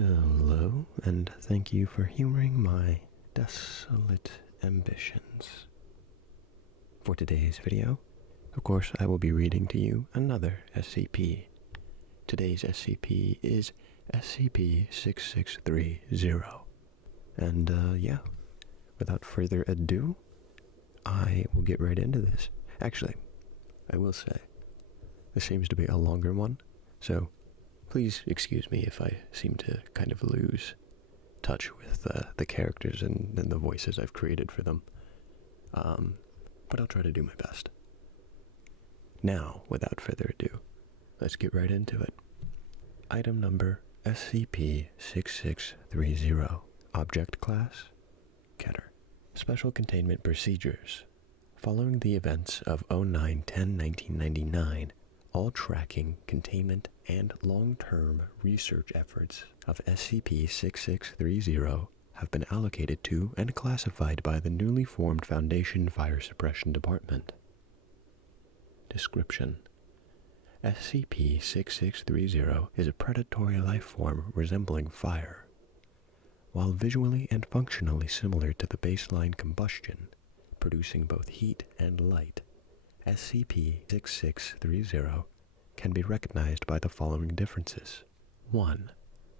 Hello, and thank you for humoring my desolate ambitions. For today's video, of course, I will be reading to you another SCP. Today's SCP is SCP-6630. And, without further ado, I will get right into this. Actually, I will say, this seems to be a longer one, so please excuse me if I seem to kind of lose touch with the characters and the voices I've created for them. But I'll try to do my best. Now, without further ado, let's get right into it. Item number SCP-6630. Object Class Keter. Special Containment Procedures. Following the events of 09-10-1999, all tracking, containment, and long-term research efforts of SCP-6630 have been allocated to and classified by the newly formed Foundation Fire Suppression Department. Description: SCP-6630 is a predatory life form resembling fire. While visually and functionally similar to the baseline combustion, producing both heat and light, SCP-6630 can be recognized by the following differences. 1.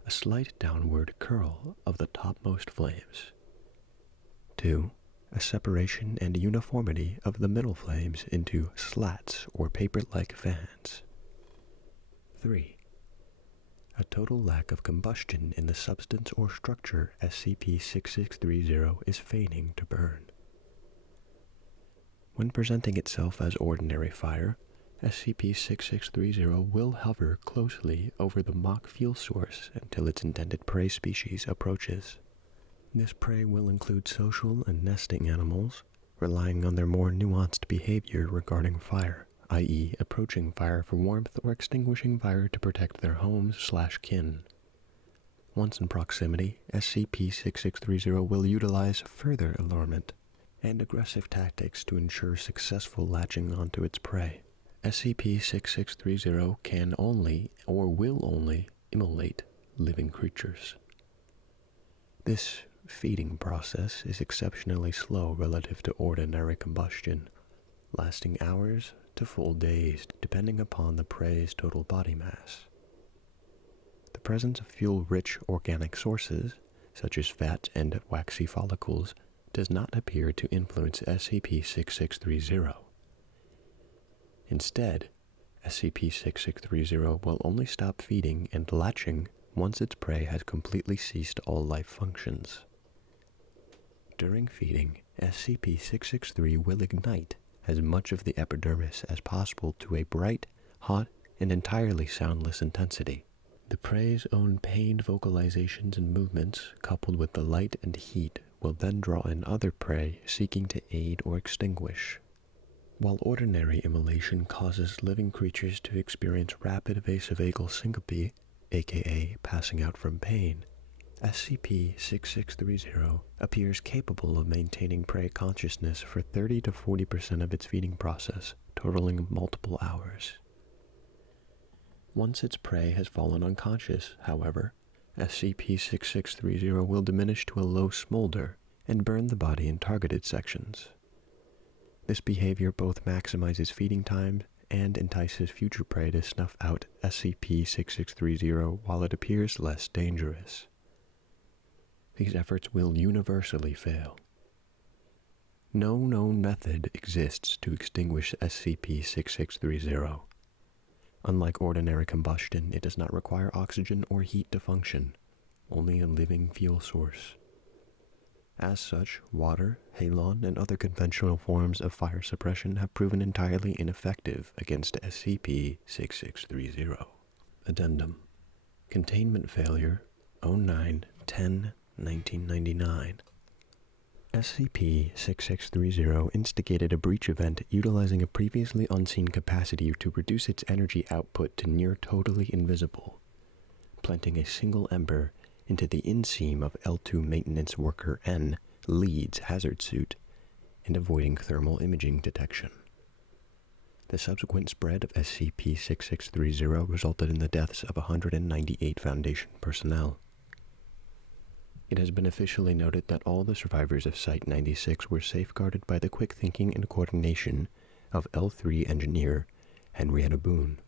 A slight downward curl of the topmost flames. 2. A separation and uniformity of the middle flames into slats or paper-like fans. 3. A total lack of combustion in the substance or structure SCP-6630 is feigning to burn. When presenting itself as ordinary fire, SCP-6630 will hover closely over the mock fuel source until its intended prey species approaches. This prey will include social and nesting animals, relying on their more nuanced behavior regarding fire, i.e. approaching fire for warmth or extinguishing fire to protect their homes/kin. Once in proximity, SCP-6630 will utilize further allurement and aggressive tactics to ensure successful latching onto its prey. SCP-6630 can only, or will only, immolate living creatures. This feeding process is exceptionally slow relative to ordinary combustion, lasting hours to full days depending upon the prey's total body mass. The presence of fuel-rich organic sources, such as fat and waxy follicles, does not appear to influence SCP-6630. Instead, SCP-6630 will only stop feeding and latching once its prey has completely ceased all life functions. During feeding, SCP-663 will ignite as much of the epidermis as possible to a bright, hot, and entirely soundless intensity. The prey's own pained vocalizations and movements, coupled with the light and heat, will then draw in other prey seeking to aid or extinguish. While ordinary immolation causes living creatures to experience rapid vasovagal syncope, aka passing out from pain, SCP-6630 appears capable of maintaining prey consciousness for 30 to 40% of its feeding process, totaling multiple hours. Once its prey has fallen unconscious, however, SCP-6630 will diminish to a low smolder and burn the body in targeted sections. This behavior both maximizes feeding time and entices future prey to snuff out SCP-6630 while it appears less dangerous. These efforts will universally fail. No known method exists to extinguish SCP-6630. Unlike ordinary combustion, it does not require oxygen or heat to function, only a living fuel source. As such, water, halon, and other conventional forms of fire suppression have proven entirely ineffective against SCP-6630. Addendum: Containment Failure 09-10-1999. SCP-6630 instigated a breach event utilizing a previously unseen capacity to reduce its energy output to near totally invisible, planting a single ember into the inseam of L2 Maintenance Worker N Lead's hazard suit and avoiding thermal imaging detection. The subsequent spread of SCP-6630 resulted in the deaths of 198 Foundation personnel, It has been officially noted that all the survivors of Site-96 were safeguarded by the quick thinking and coordination of L3 engineer Henrietta Boone,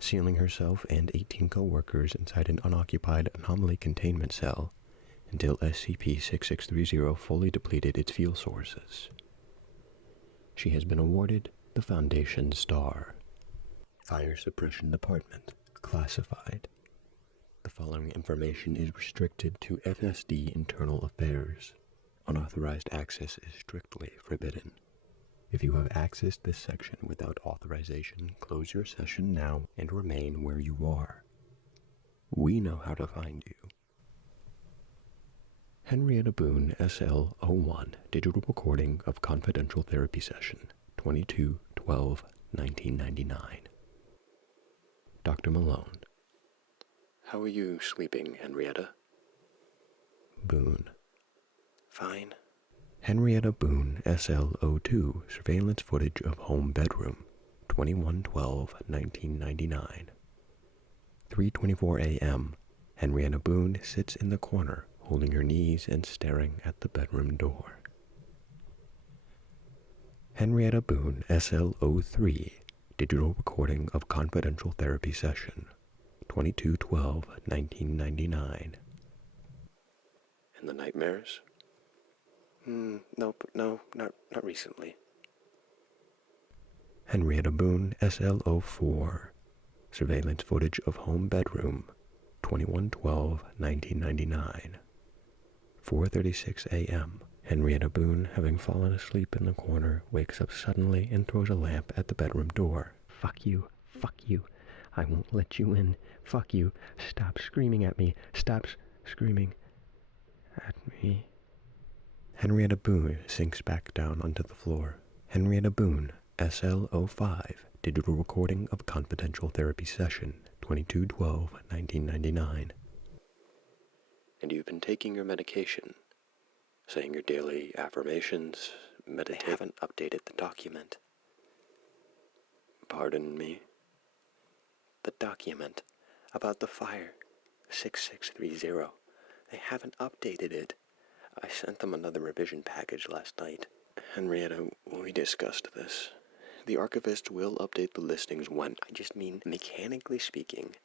sealing herself and 18 co-workers inside an unoccupied anomaly containment cell until SCP-6630 fully depleted its fuel sources. She has been awarded the Foundation Star. Fire Suppression Department, classified. The following information is restricted to FSD Internal Affairs. Unauthorized access is strictly forbidden. If you have accessed this section without authorization, close your session now and remain where you are. We know how to find you. Henrietta Boone, SL-01, digital recording of confidential therapy session, 22/12/1999. Dr. Malone. How are you sleeping, Henrietta? Boone. Fine. Henrietta Boone, SL-02, surveillance footage of home bedroom, 21/12/1999. 3:24 a.m. Henrietta Boone sits in the corner, holding her knees and staring at the bedroom door. Henrietta Boone, SL-03, digital recording of confidential therapy session, 22/12/1999. And the nightmares? Nope, no, not recently. Henrietta Boone, SL-04, surveillance footage of home bedroom, 21/12/1999. 4:36 a.m. Henrietta Boone, having fallen asleep in the corner, wakes up suddenly and throws a lamp at the bedroom door. Fuck you, I won't let you in, fuck you, stop screaming at me, stop screaming at me. Henrietta Boone sinks back down onto the floor. Henrietta Boone, SL-05, digital recording of confidential therapy session, 22/12/1999. And you've been taking your medication, saying your daily affirmations, They haven't updated the document. Pardon me? The document about the fire, 6630. They haven't updated it. I sent them another revision package last night. Henrietta, we discussed this. The archivist will update the listings when, I just mean, mechanically speaking,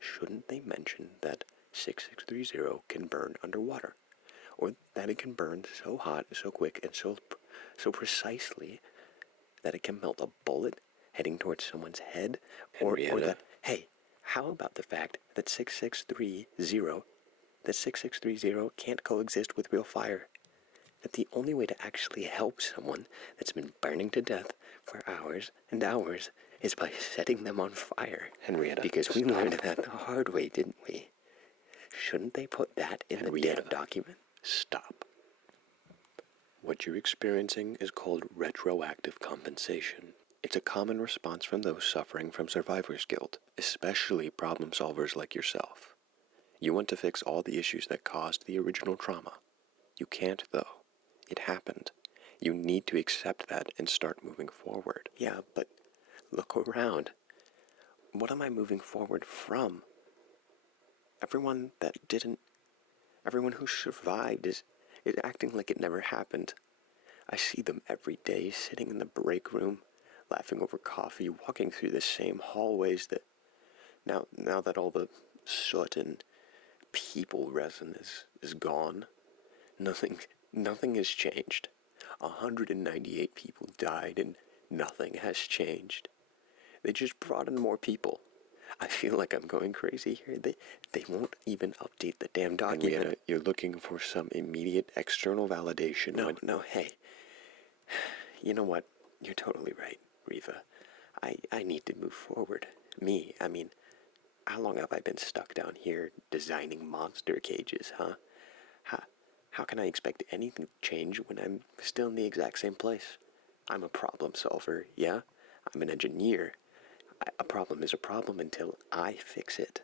shouldn't they mention that 6630 can burn underwater? Or that it can burn so hot, so quick, and so precisely that it can melt a bullet heading towards someone's head? Or that, hey, how about the fact that 6630 can't coexist with real fire? That the only way to actually help someone that's been burning to death for hours and hours is by setting them on fire. Henrietta, because we learned that the hard way, didn't we? Shouldn't they put that in the damn document? Stop. What you're experiencing is called retroactive compensation. It's a common response from those suffering from survivor's guilt, especially problem solvers like yourself. You want to fix all the issues that caused the original trauma. You can't, though. It happened. You need to accept that and start moving forward. Yeah, but look around. What am I moving forward from? Everyone who survived is acting like it never happened. I see them every day sitting in the break room, laughing over coffee, walking through the same hallways that now that all the soot and people resin is gone, nothing has changed. 198 people died and nothing has changed. They just brought in more people. I feel like I'm going crazy here. They won't even update the damn document. Henrietta, you're looking for some immediate external validation. No, hey. You know what? You're totally right, Riva. I need to move forward. I mean, how long have I been stuck down here designing monster cages, huh? How can I expect anything to change when I'm still in the exact same place? I'm a problem solver, yeah? I'm an engineer. A problem is a problem until I fix it.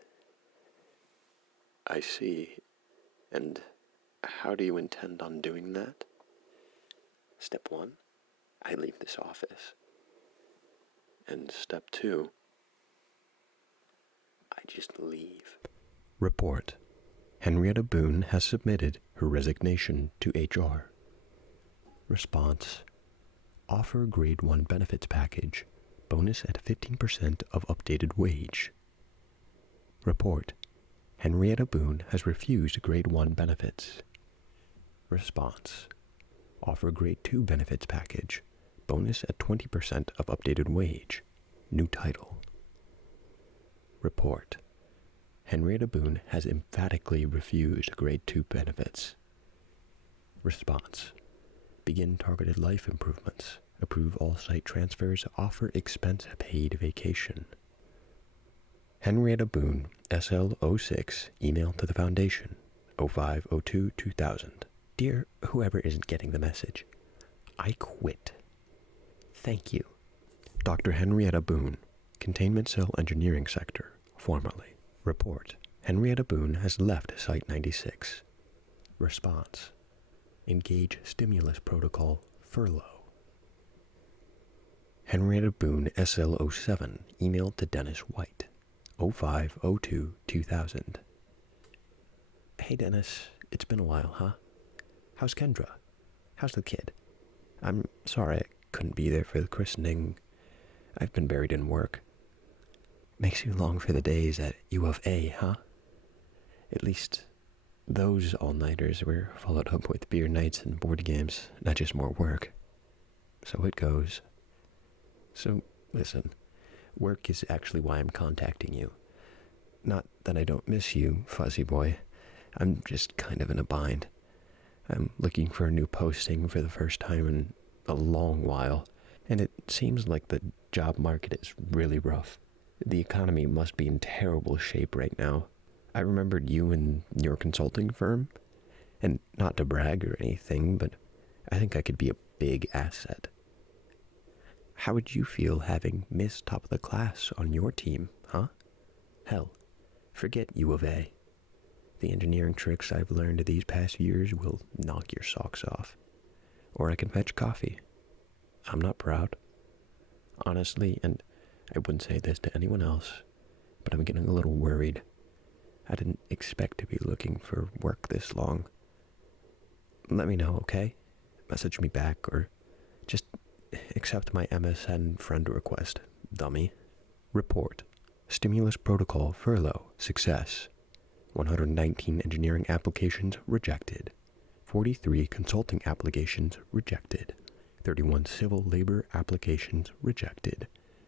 I see. And how do you intend on doing that? Step 1, I leave this office. And step 2, I just leave. Report. Henrietta Boone has submitted her resignation to HR. Response: offer grade 1 benefits package, bonus at 15% of updated wage. Report: Henrietta Boone has refused grade 1 benefits. Response: offer grade 2 benefits package, bonus at 20% of updated wage. New title. Report: Henrietta Boone has emphatically refused grade 2 benefits. Response: begin targeted life improvements, approve all site transfers, offer expense-paid vacation. Henrietta Boone, SL06, email to the Foundation, 0502-2000. Dear whoever isn't getting the message, I quit. Thank you. Dr. Henrietta Boone, Containment Cell Engineering Sector, formerly. Report: Henrietta Boone has left Site 96. Response: engage stimulus protocol furlough. Henrietta Boone, SL07, email to Dennis White, 0502-2000. Hey Dennis, it's been a while, huh? How's Kendra? How's the kid? I'm sorry I couldn't be there for the christening. I've been buried in work. Makes you long for the days at U of A, huh? At least those all-nighters were followed up with beer nights and board games, not just more work. So it goes. So, listen, work is actually why I'm contacting you. Not that I don't miss you, fuzzy boy. I'm just kind of in a bind. I'm looking for a new posting for the first time in a long while, and it seems like the job market is really rough. The economy must be in terrible shape right now. I remembered you and your consulting firm, and not to brag or anything, but I think I could be a big asset. How would you feel having Miss Top of the Class on your team, huh? Hell, forget U of A. The engineering tricks I've learned these past years will knock your socks off. Or I can fetch coffee. I'm not proud. Honestly, and I wouldn't say this to anyone else, but I'm getting a little worried. I didn't expect to be looking for work this long. Let me know, okay? Message me back, or just accept my MSN friend request, dummy. Report: stimulus protocol furlough success. 119 engineering applications rejected. 43 consulting applications rejected. 31 civil labor applications rejected.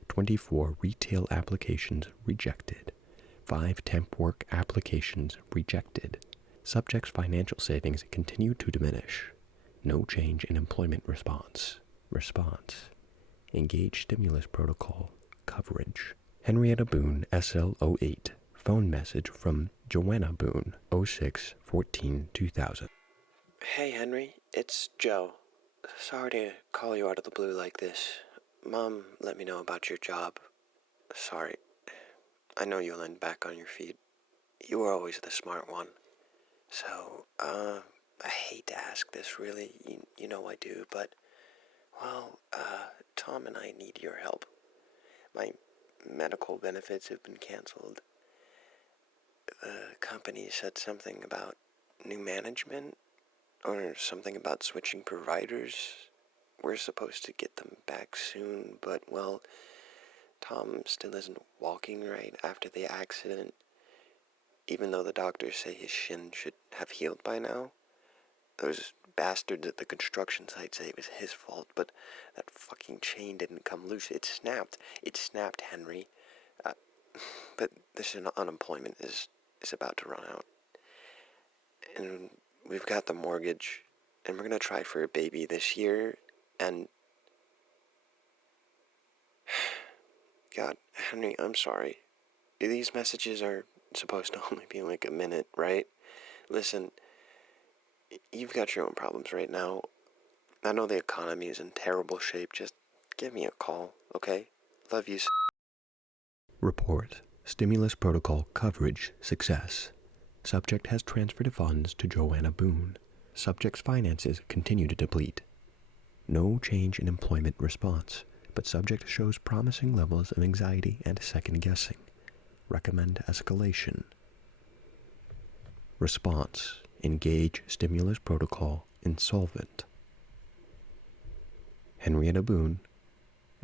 24 retail applications rejected. 5 temp work applications rejected. Subjects' financial savings continue to diminish. No change in employment response. Response: engage stimulus protocol coverage. Henrietta Boone, SL08. Phone message from Joanna Boone, 06-14-2000. Hey Henry, it's Joe. Sorry to call you out of the blue like this. Mom let me know about your job. Sorry. I know you'll end back on your feet. You were always the smart one. So, I hate to ask this really, you know I do, but, well, Tom and I need your help. My medical benefits have been canceled. The company said something about new management, or something about switching providers. We're supposed to get them back soon, but, well, Tom still isn't walking right after the accident, even though the doctors say his shin should have healed by now. Those bastards at the construction site say it was his fault, but that fucking chain didn't come loose. It snapped. It snapped, Henry. But this unemployment is about to run out. And we've got the mortgage, and we're going to try for a baby this year, and... God, Henry, I'm sorry. These messages are supposed to only be like a minute, right? Listen, you've got your own problems right now. I know the economy is in terrible shape. Just give me a call, okay? Love you. Report: stimulus protocol coverage success. Subject has transferred funds to Joanna Boone. Subject's finances continue to deplete. No change in employment response, but subject shows promising levels of anxiety and second-guessing. Recommend escalation. Response: engage stimulus protocol insolvent. Henrietta Boone,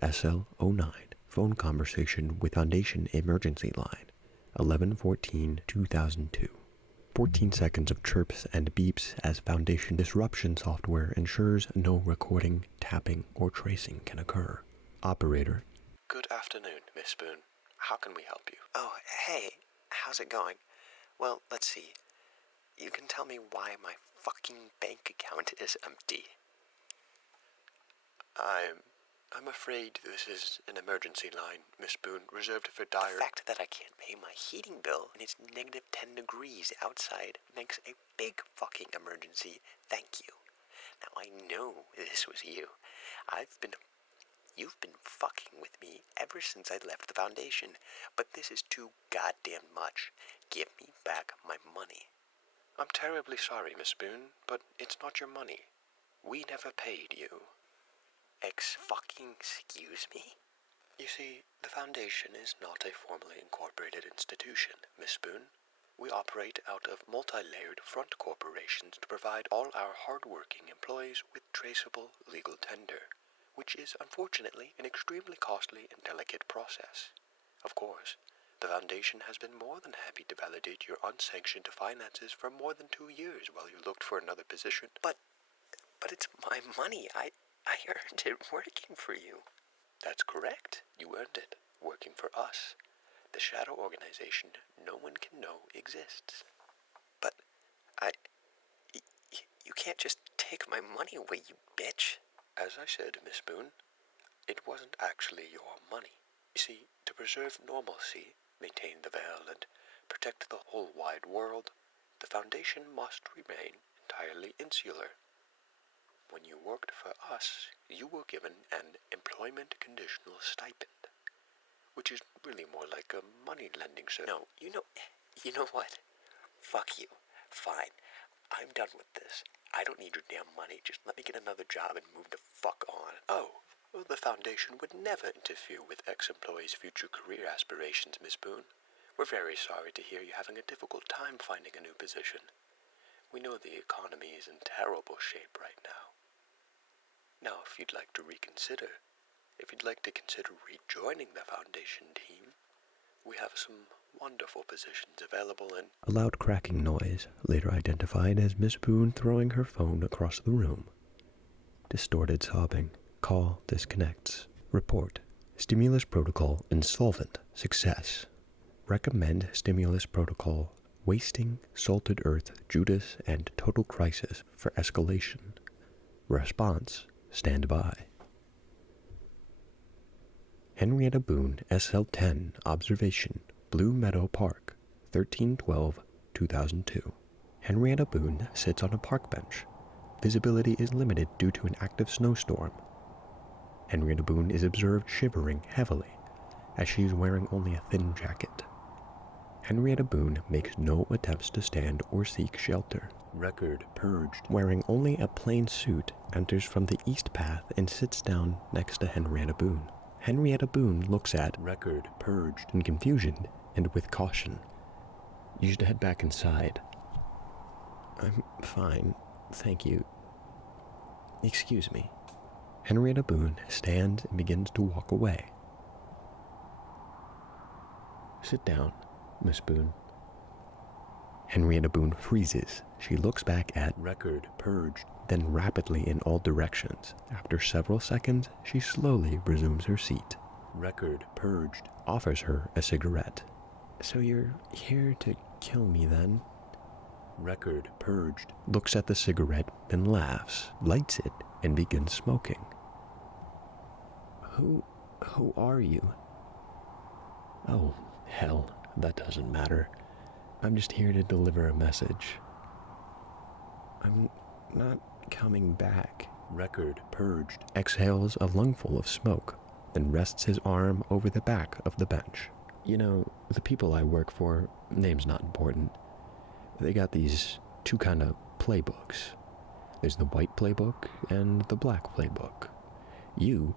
SL09, phone conversation with Foundation emergency line, 11/14/2002. 14 seconds of chirps and beeps as Foundation disruption software ensures no recording, tapping, or tracing can occur. Operator: Good afternoon, Miss Boone. How can we help you? Oh, hey. How's it going? Well, let's see. You can tell me why my fucking bank account is empty. I'm afraid this is an emergency line, Miss Boone, reserved for dire... The fact that I can't pay my heating bill and it's negative 10 degrees outside makes a big fucking emergency. Thank you. Now I know this was you. You've been fucking with me ever since I left the Foundation, but this is too goddamn much. Give me back my money. I'm terribly sorry, Miss Boone, but it's not your money. We never paid you. Excuse me? You see, the Foundation is not a formally incorporated institution, Miss Boone. We operate out of multi-layered front corporations to provide all our hard-working employees with traceable legal tender, which is unfortunately an extremely costly and delicate process. Of course, the Foundation has been more than happy to validate your unsanctioned finances for more than 2 years while you looked for another position. But it's my money. I earned it working for you. That's correct. You earned it working for us, the shadow organization no one can know exists. But you can't just take my money away, you bitch. As I said, Miss Boone, it wasn't actually your money. You see, to preserve normalcy, maintain the veil, and protect the whole wide world, the Foundation must remain entirely insular. When you worked for us, you were given an employment conditional stipend, which is really more like a money-lending service. No, you know what? Fuck you. Fine. I'm done with this. I don't need your damn money. Just let me get another job and move the fuck on. Oh, well, the Foundation would never interfere with ex-employees' future career aspirations, Miss Boone. We're very sorry to hear you're having a difficult time finding a new position. We know the economy is in terrible shape right now. Now, if you'd like to reconsider, if you'd like to consider rejoining the Foundation team, we have some wonderful positions available in... A loud cracking noise, later identified as Miss Boone throwing her phone across the room. Distorted sobbing. Call disconnects. Report. Stimulus protocol insolvent. Success. Recommend stimulus protocol wasting, salted earth, Judas, and total crisis for escalation. Response. Stand by. Henrietta Boone, SL10, Observation, Blue Meadow Park, 13/12/2002. Henrietta Boone sits on a park bench. Visibility is limited due to an active snowstorm. Henrietta Boone is observed shivering heavily, as she is wearing only a thin jacket. Henrietta Boone makes no attempts to stand or seek shelter. Record purged. Wearing only a plain suit, enters from the east path and sits down next to Henrietta Boone. Henrietta Boone looks at Record purged in confusion and with caution. You should head back inside. I'm fine, thank you. Excuse me. Henrietta Boone stands and begins to walk away. Sit down, Miss Boone. Henrietta Boone freezes. She looks back at Record purged, then rapidly in all directions. After several seconds, she slowly resumes her seat. Record purged offers her a cigarette. So you're here to kill me then? Record purged looks at the cigarette, then laughs, lights it, and begins smoking. Who are you? Oh, hell, that doesn't matter. I'm just here to deliver a message. I'm not coming back. Record purged exhales a lungful of smoke, then rests his arm over the back of the bench. You know, the people I work for, name's not important. They got these two kind of playbooks. There's the white playbook and the black playbook. You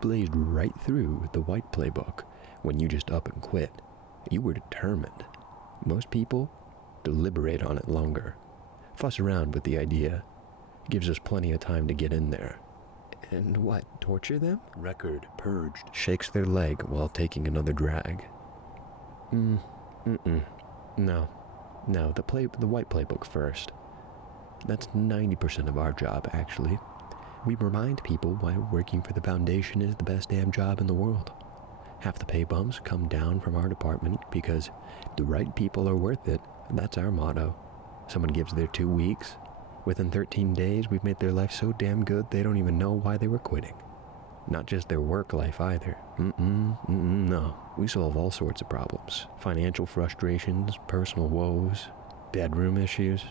blazed right through the white playbook when you just up and quit. You were determined. Most people, deliberate on it longer, fuss around with the idea. Gives us plenty of time to get in there. And what, torture them? Record purged. Shakes their leg while taking another drag. No, the white playbook first. That's 90% of our job, actually. We remind people why working for the Foundation is the best damn job in the world. Half the pay bumps come down from our department because the right people are worth it, and that's our motto. Someone gives their 2 weeks. Within 13 days, we've made their life so damn good they don't even know why they were quitting. Not just their work life either. No. We solve all sorts of problems. Financial frustrations, personal woes, bedroom issues,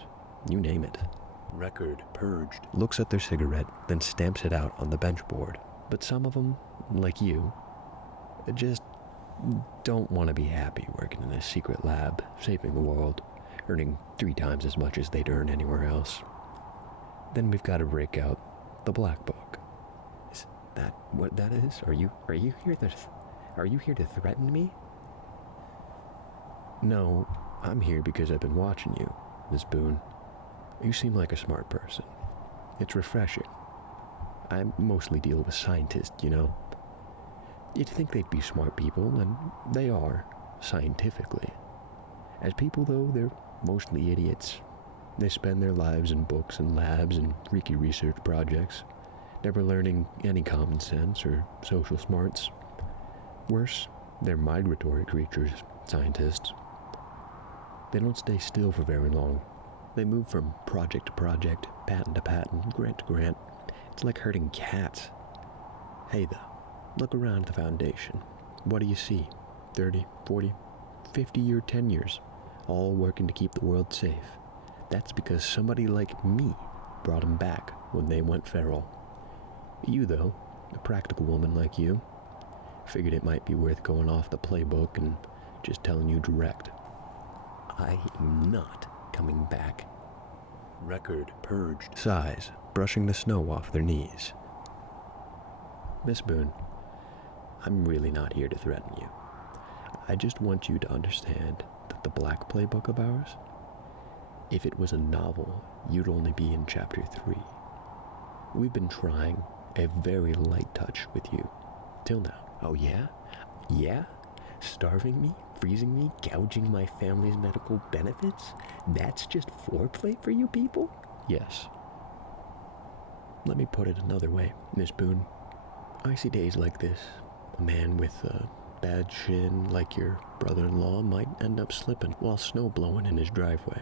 you name it. Record purged. Looks at their cigarette, then stamps it out on the bench board. But some of them, like you, just don't want to be happy working in a secret lab, saving the world, earning 3 times as much as they'd earn anywhere else. Then we've got to break out the black book. Is that what that is? Are you here to threaten me? No, I'm here because I've been watching you, Miss Boone. You seem like a smart person. It's refreshing. I mostly deal with scientists, you know. You'd think they'd be smart people, and they are, scientifically. As people, though, they're mostly idiots. They spend their lives in books and labs and freaky research projects, never learning any common sense or social smarts. Worse, they're migratory creatures, scientists. They don't stay still for very long. They move from project to project, patent to patent, grant to grant. It's like herding cats. Hey, though, look around the Foundation. What do you see? 30, 40, 50-year tenures, all working to keep the world safe. That's because somebody like me brought them back when they went feral. You, though, a practical woman like you, figured it might be worth going off the playbook and just telling you direct. I am not coming back. Record purged. Sighs, brushing the snow off their knees. Miss Boone, I'm really not here to threaten you. I just want you to understand that the black playbook of ours, if it was a novel, you'd only be in chapter 3. We've been trying a very light touch with you, till now. Oh yeah? Yeah? Starving me? Freezing me? Gouging my family's medical benefits? That's just foreplay for you people? Yes. Let me put it another way, Miss Boone. Icy days like this, a man with a bad shin like your brother-in-law might end up slipping while snow blowing in his driveway.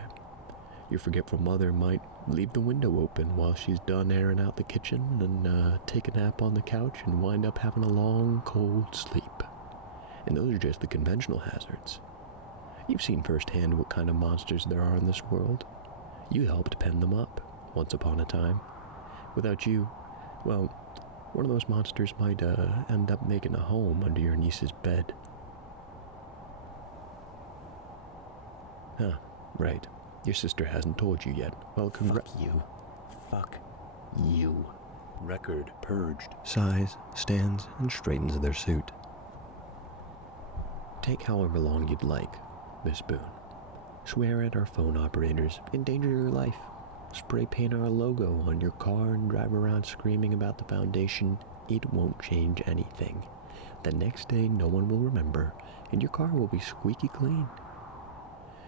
Your forgetful mother might leave the window open while she's done airing out the kitchen and take a nap on the couch and wind up having a long, cold sleep. And those are just the conventional hazards. You've seen firsthand what kind of monsters there are in this world. You helped pen them up, once upon a time. Without you, well, one of those monsters might end up making a home under your niece's bed. Huh, right. Your sister hasn't told you yet. Well, Fuck you. Fuck you. Record purged. Sighs, stands, and straightens their suit. Take however long you'd like, Miss Boone. Swear at our phone operators, endanger your life. Spray paint our logo on your car and drive around screaming about the Foundation. It won't change anything. The next day no one will remember, and your car will be squeaky clean.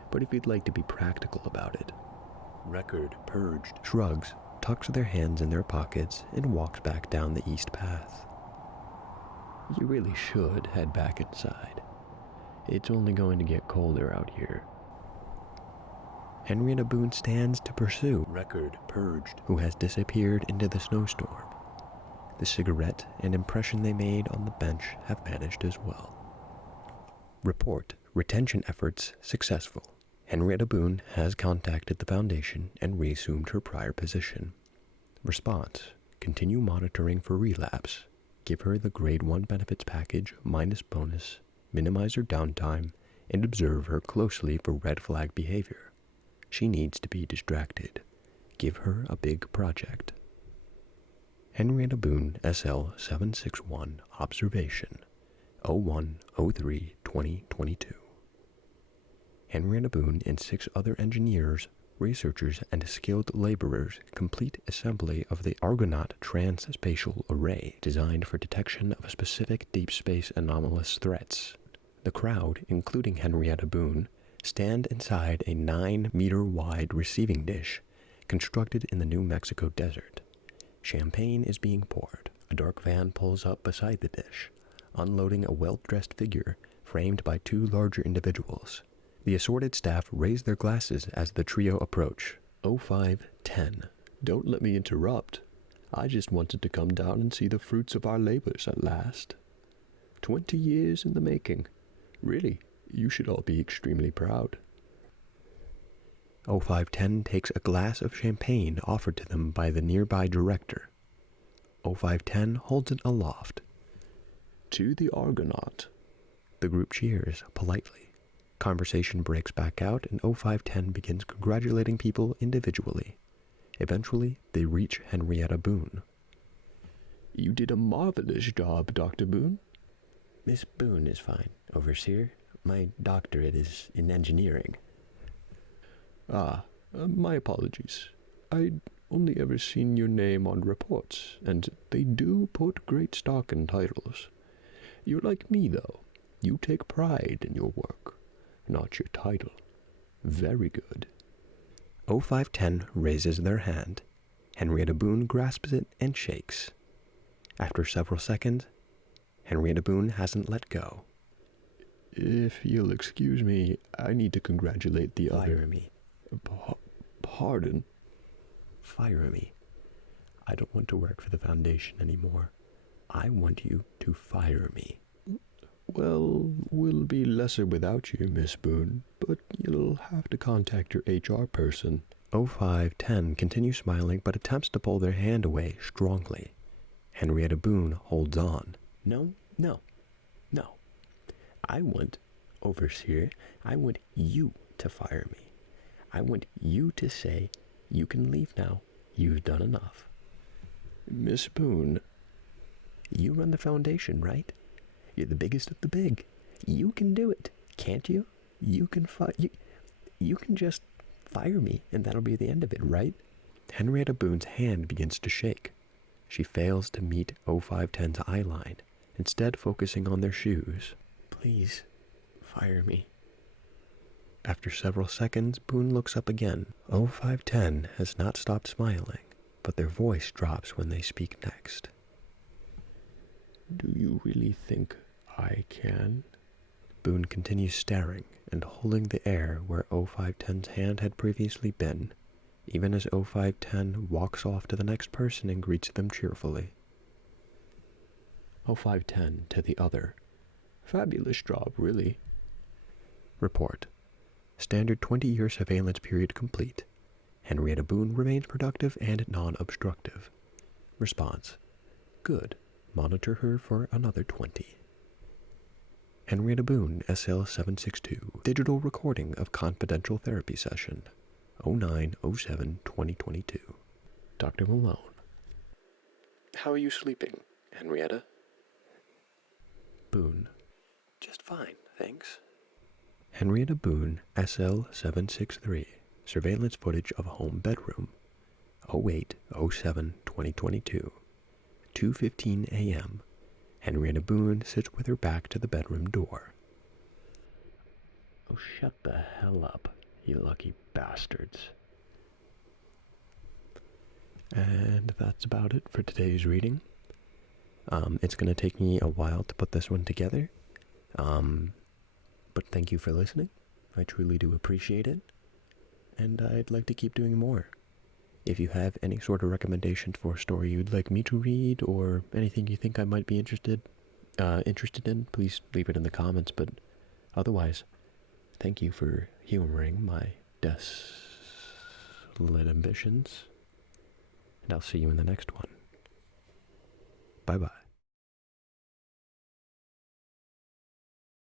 But if you'd like to be practical about it, Record purged. Shrugs, tucks their hands in their pockets, and walks back down the east path. You really should head back inside. It's only going to get colder out here. Henrietta Boone stands to pursue Record purged, who has disappeared into the snowstorm. The cigarette and impression they made on the bench have vanished as well. Report: retention efforts successful. Henrietta Boone has contacted the Foundation and reassumed her prior position. Response: continue monitoring for relapse. Give her the grade 1 benefits package minus bonus. Minimize her downtime and observe her closely for red flag behavior. She needs to be distracted. Give her a big project. Henrietta Boone, SL 761, Observation, 01/03/2022. Henrietta Boone and 6 other engineers, researchers, and skilled laborers complete assembly of the Argonaut Transspatial Array, designed for detection of specific deep space anomalous threats. The crowd, including Henrietta Boone, stand inside a 9-meter-wide receiving dish constructed in the New Mexico desert. Champagne is being poured. A dark van pulls up beside the dish, unloading a well-dressed figure framed by 2 larger individuals. The assorted staff raise their glasses as the trio approach. 0510. Don't let me interrupt. I just wanted to come down and see the fruits of our labors at last. 20 years in the making. Really, you should all be extremely proud. 0510 takes a glass of champagne offered to them by the nearby director. 0510 holds it aloft. To the Argonaut. The group cheers politely. Conversation breaks back out, and 0510 begins congratulating people individually. Eventually, they reach Henrietta Boone. You did a marvelous job, Dr. Boone. Miss Boone is fine, Overseer. My doctorate is in engineering. My apologies. I'd only ever seen your name on reports, and they do put great stock in titles. You're like me, though. You take pride in your work, not your title. Very good. 0510 raises their hand. Henrietta Boone grasps it and shakes. After several seconds, Henrietta Boone hasn't let go. If you'll excuse me, I need to congratulate the other... Fire me. Pardon? Fire me. I don't want to work for the Foundation anymore. I want you to fire me. Well, we'll be lesser without you, Miss Boone, but you'll have to contact your HR person. 0510 continues smiling but attempts to pull their hand away strongly. Henrietta Boone holds on. No. I want, Overseer, I want you to fire me. I want you to say, you can leave now. You've done enough. Miss Boone, you run the Foundation, right? You're the biggest of the big. You can do it, can't you? You can you can just fire me, and that'll be the end of it, right? Henrietta Boone's hand begins to shake. She fails to meet 0510's eye line, instead focusing on their shoes. Please, fire me. After several seconds, Boone looks up again. 0510 has not stopped smiling, but their voice drops when they speak next. Do you really think I can? Boone continues staring and holding the air where 0510's hand had previously been, even as 0510 walks off to the next person and greets them cheerfully. 0510 to the other. Fabulous job, really. Report. Standard 20-year surveillance period complete. Henrietta Boone remains productive and non-obstructive. Response. Good. Monitor her for another 20. Henrietta Boone, SL-762. Digital recording of confidential therapy session. 09/07/2022. Dr. Malone. How are you sleeping, Henrietta? Boone. Just fine, thanks. Henrietta Boone, SL-763. Surveillance footage of a home bedroom. 08/07/2022. 2:15 a.m. Henrietta Boone sits with her back to the bedroom door. Oh, shut the hell up, you lucky bastards. And that's about it for today's reading. It's going to take me a while to put this one together. But thank you for listening. I truly do appreciate it. And I'd like to keep doing more. If you have any sort of recommendations for a story you'd like me to read, or anything you think I might be interested in, please leave it in the comments. But otherwise, thank you for humoring my desolate ambitions. And I'll see you in the next one. Bye-bye.